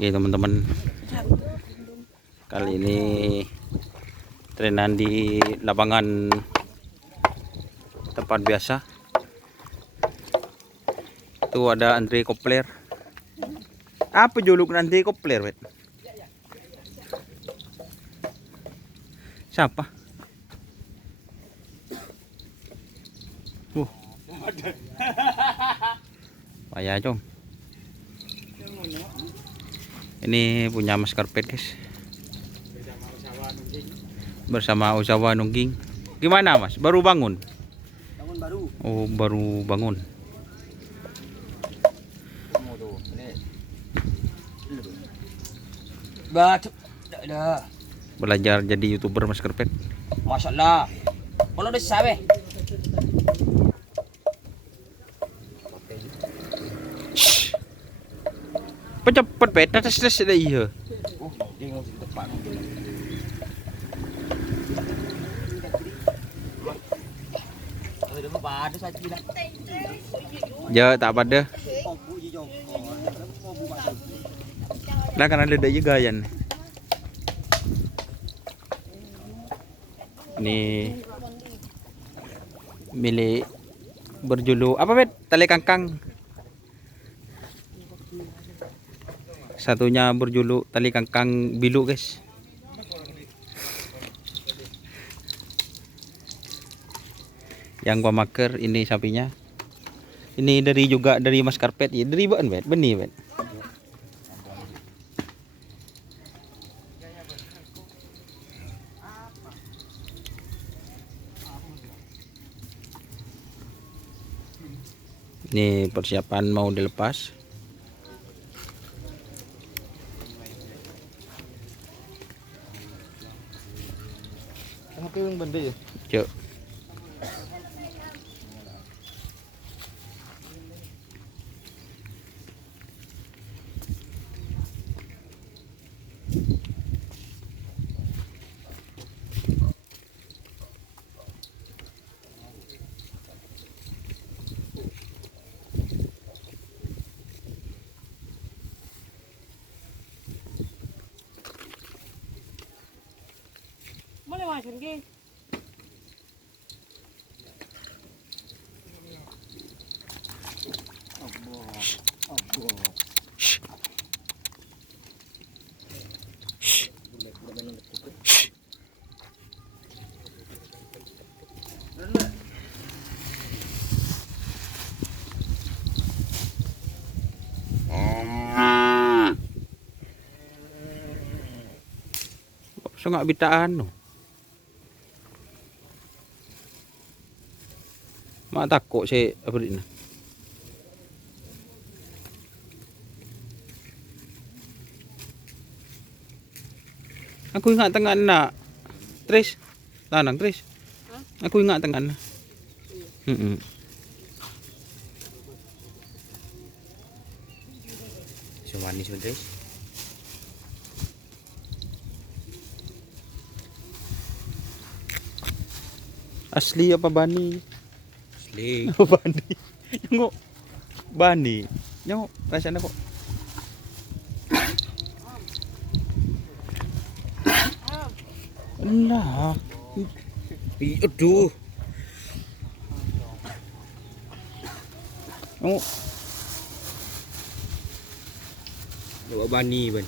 Oke teman-teman, kali ini trenan di lapangan tempat biasa. Itu ada Andre Kopler. Apa juluk Andre Kopler, wet? Siapa? Payah Jong. Ini punya Mas Karpet, guys. Bersama Usawa Nungging. Gimana, Mas? Baru bangun? Bangun baru. Oh, baru bangun. Dah. Belajar jadi YouTuber, Mas Karpet. Masyaallah. Kalau udah sabe. Cepet, Pet. Tes dah iya. Oh, dia ngomong di depan. Ada apa ada saja bilang. Ya, tak pada. Nah, kan ada juga yan. Ini milik berjuluk apa, Bet? Tali kangkang. Satunya berjuluk tali kangkang bilu, guys. Yang gua maker ini sapinya. Ini dari Mas Karpet ya. Dari bahan, Bet. Benih, Bet. Ini persiapan mau dilepas. Apa yang benda ya? Cuk. Boleh macam ke? So nggak bitaan no. Mak takut si apa ini. Aku ingat tengah nak. Tris. Lanang Tris. Aku ingat tengah nak. Semani sudah. Asli apa bani? Asli. Bani. Nyengok. Bani. Nyengok rasanya kok. Lah. Aduh. Nyengok. Bawa bani, Ban.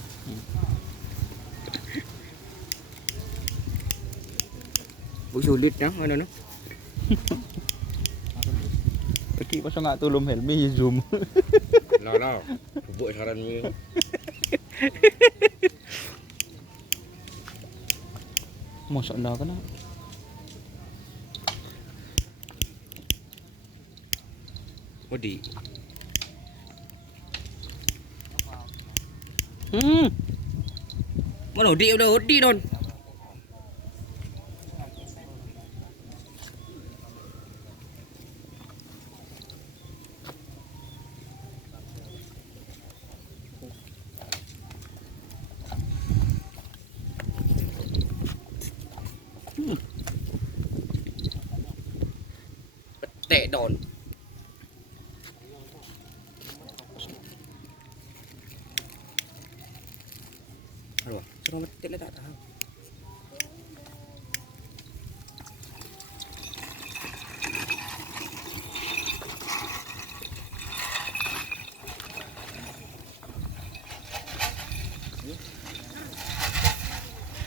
Sulit ya, mana no? Kaki pasang nggak tulum helmi zoom. Lah. Bubuk saran ni. Masuk dah kena. Odi. Mana odi udah odi don. Petek don. Aduh, suruh metik lah tak tahu.